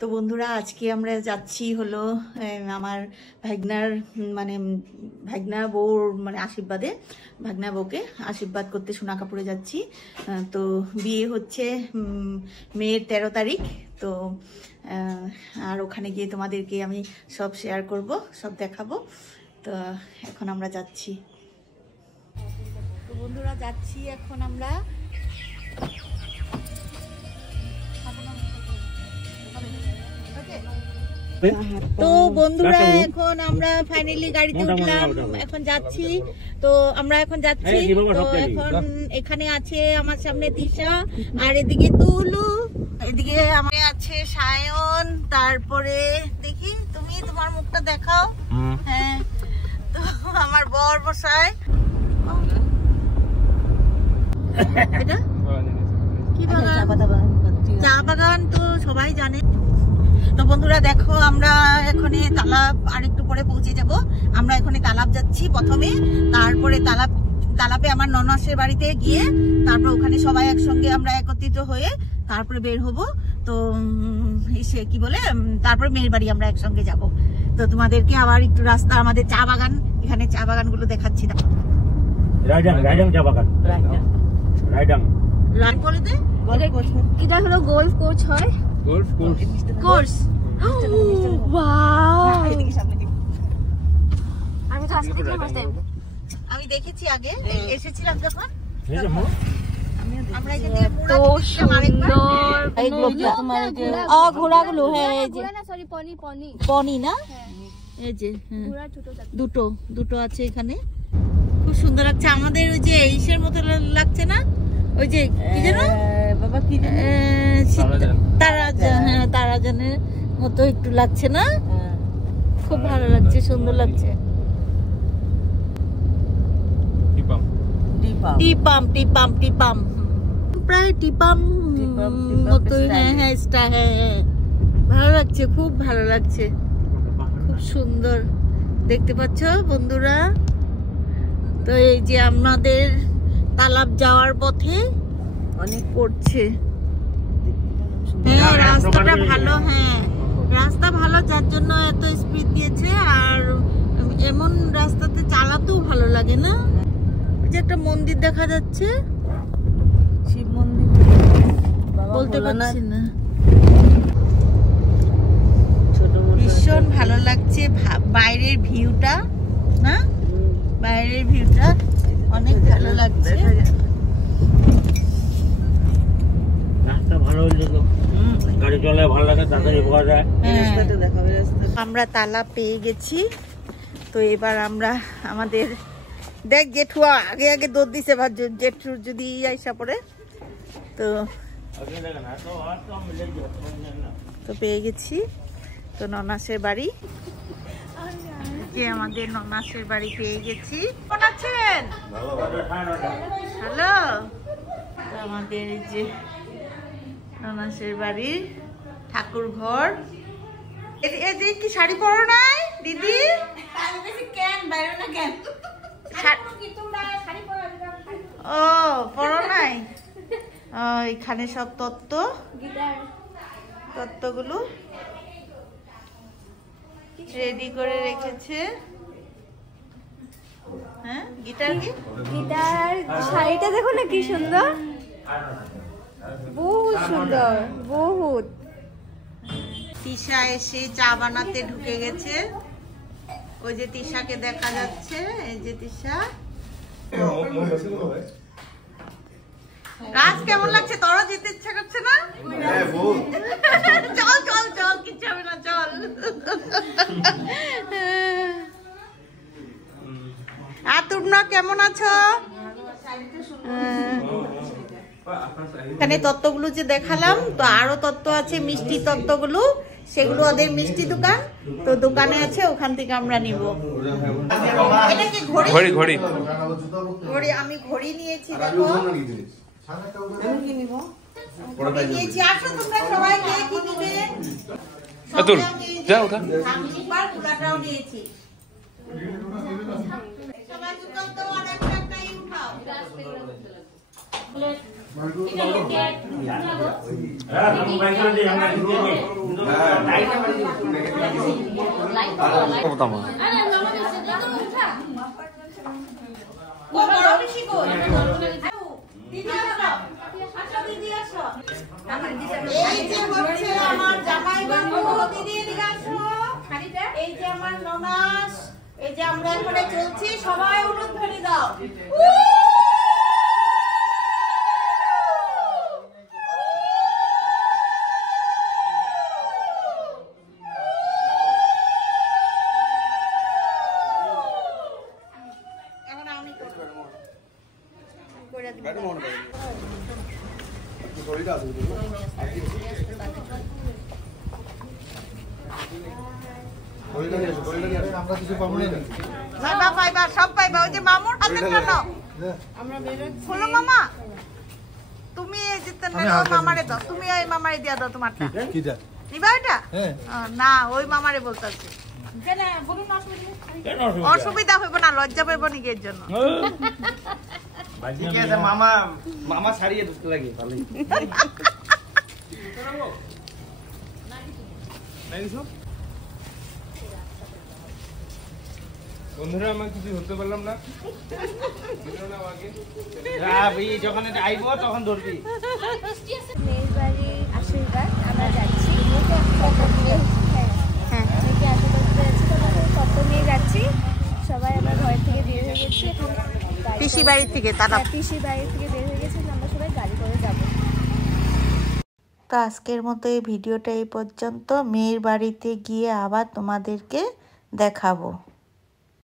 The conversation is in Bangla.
তো বন্ধুরা আজকে আমরা যাচ্ছি হলো আমার ভাগনার ভাগনা বউর আশীর্বাদে ভাগনা বউকে আশীর্বাদ করতে সোনাকাপুরে যাচ্ছি। তো বিয়ে হচ্ছে মেয়ের 13 তারিখ। তো আর ওখানে গিয়ে তোমাদেরকে আমি সব শেয়ার করব, সব দেখাবো। তো এখন আমরা যাচ্ছি। তো বন্ধুরা যাচ্ছি এখন আমরা। তো বন্ধুরা এখন আমরা ফাইনালি গাড়িতে উঠলাম, এখন যাচ্ছি। তো আমরা এখন যাচ্ছি। তো এখন এখানে আছে আমার সামনে তিশা, আর এদিকে তুলু, এদিকে আমার আছে সায়ন, তারপরে দেখি তুমি তোমার মুখটা দেখাও। হ্যাঁ, তো আমার বর বসায়। এটা কি বাগান? চা বাগান, তো সবাই জানে। তো বন্ধুরা দেখো আমরা এখানে তালাব আর একটু পরে পৌঁছে যাব। আমরা এখানে তালাব যাচ্ছি প্রথমে, তারপরে তালাবে আমার ননাসের বাড়িতে গিয়ে তারপর ওখানে সবাই একসঙ্গে আমরা একত্রিত হয়ে তারপরে বের হব। তো সে কি বলে তারপরে মেয়ের বাড়ি আমরা একসঙ্গে যাব। তো তোমাদেরকে আবার একটু রাস্তা, আমাদের চা বাগান, এখানে চা বাগান গুলো দেখাচ্ছি না। রাইডাং চা বাগান, রাইডাং বলে দে। এটা হলো গোল্ফ কোচ হয়, গোল্ফ কোর্স। আমি দেখেছি আগে, এসেছিলাম যখন। ঘোড়াগুলো, হ্যাঁ পনি না, এই যে দুটো আছে এখানে, খুব সুন্দর লাগছে। আমাদের ওই যে ইসের মতো লাগছে না, ওই যে কি যেন বাবা, কি তারাজানের মতো একটু লাগছে না? খুব ভালো লাগছে, সুন্দর লাগছে। টিপাম প্রায় টিপাম মতোই। হ্যাঁ, ভালো লাগছে, খুব ভালো লাগছে, খুব সুন্দর দেখতে পাচ্ছ বন্ধুরা। তো এই যে আমাদের তালাব যাওয়ার পথে অনেক পড়ছে। হ্যাঁ, রাস্তাটা ভালো, হ্যাঁ রাস্তা ভালো, যার জন্য এত স্পিড দিয়েছে। আর এমন রাস্তাতে চালাতেও ভালো লাগে না। যে একটা মন্দির দেখা যাচ্ছে, শিব মন্দির বলতে পারছি না। ভীষণ ভালো লাগছে বাইরের ভিউটা, না বাইরের ভিউটা অনেক ভালো লাগছে। রাস্তা ভালো হলে তো গাড়ি চলে ভালো লাগে, তাড়াতাড়ি পাওয়া যায়। আমরা তালাব পেয়ে গেছি। তো এবার আমরা আমাদের দেখ জেঠুয়া আগে দৌড় দিছে, জেঠু যদি আইসা পড়ে। তো পেয়ে গেছি তো ননাসের বাড়ি, যে আমাদের ননাসের বাড়ি পেয়ে গেছি। কেমন আছেন? হ্যালো, আমাদের এই যে ননাসের বাড়ি, ঠাকুর ঘর। এই কি শাড়ি পরো নাই দিদি? কেন বাইরে না কেন? ও পরো নাই? এখানে সব তত্ত্বগুলো রেডি করে রেখেছে। হ্যাঁ, গিটার শাড়িটা দেখো না কি সুন্দর, বহুত সুন্দর, বহুত। তিশা এসে চা বানাতে ঢুকে গেছে। ওই যে তিশাকে দেখা যাচ্ছে, এই যে তিশা। রাজ কেমন লাগছে? তোরও যেতে ইচ্ছা করছে না? চল কিচ্ছু হবে না, চল। আর তোমরা কেমন আছো? এখানে তত্ত্বগুলো যে দেখালাম, তো আরো তত্ত্ব আছে, মিষ্টি তত্ত্বগুলো, সেগুলো ওদের মিষ্টি দোকান, তো দোকানে আছে, ওখান থেকে আমরা নিব। এটা কি ঘড়ি? আমি ঘড়ি নিয়েছি, দেখো আমি কি নিব? নিয়েছি। আসো তোমরা সবাই, কে কি নিবে? খোলাটাও নিয়েছি। সবাই দোকান তো অনেকটাই উঠাও। এই যে হচ্ছে আমার জামাই বাবু, দিদি এদিকে আসো। এই যে আমার ননাস, এই যে আমরা এখানে চলছি, সবাই উলুধ্বনি দাও। এখন আমি করে সব পাইবা। ওই যে মামুর হাতে টানো। হলো মামা, তুমি এই যে মামারে দাও, তুমি ওই মামারে দিয়া দাও তোমারটা। নিবা ওইটা? না, ওই মামারে বলতেছি। অসুবিধা হইব না, লজ্জা পাইব নাকি এর জন্য। ঠিক আছে মামা, মামা ছাড়িয়ে দিতে লাগে ভালোই। বন্ধুরা আমরা কিছু ধরতে পারলাম না, যখন এটা আইব তখন ধরবি। মেয়ের বাড়ি আশীর্বাদ আমরা যাচ্ছি, কত নিয়ে যাচ্ছি, সবাই আমরা ঘর থেকে বের হয়ে গেছি, পিসি বাড়ি থেকে, তারা পিসি বাড়ি থেকে বের হয়ে গেছি, আমরা সবাই গাড়ি করে যাবো। তো আজকের মতো এই ভিডিওটা এই পর্যন্ত। মেয়ের বাড়িতে গিয়ে আবার তোমাদেরকে দেখাবো।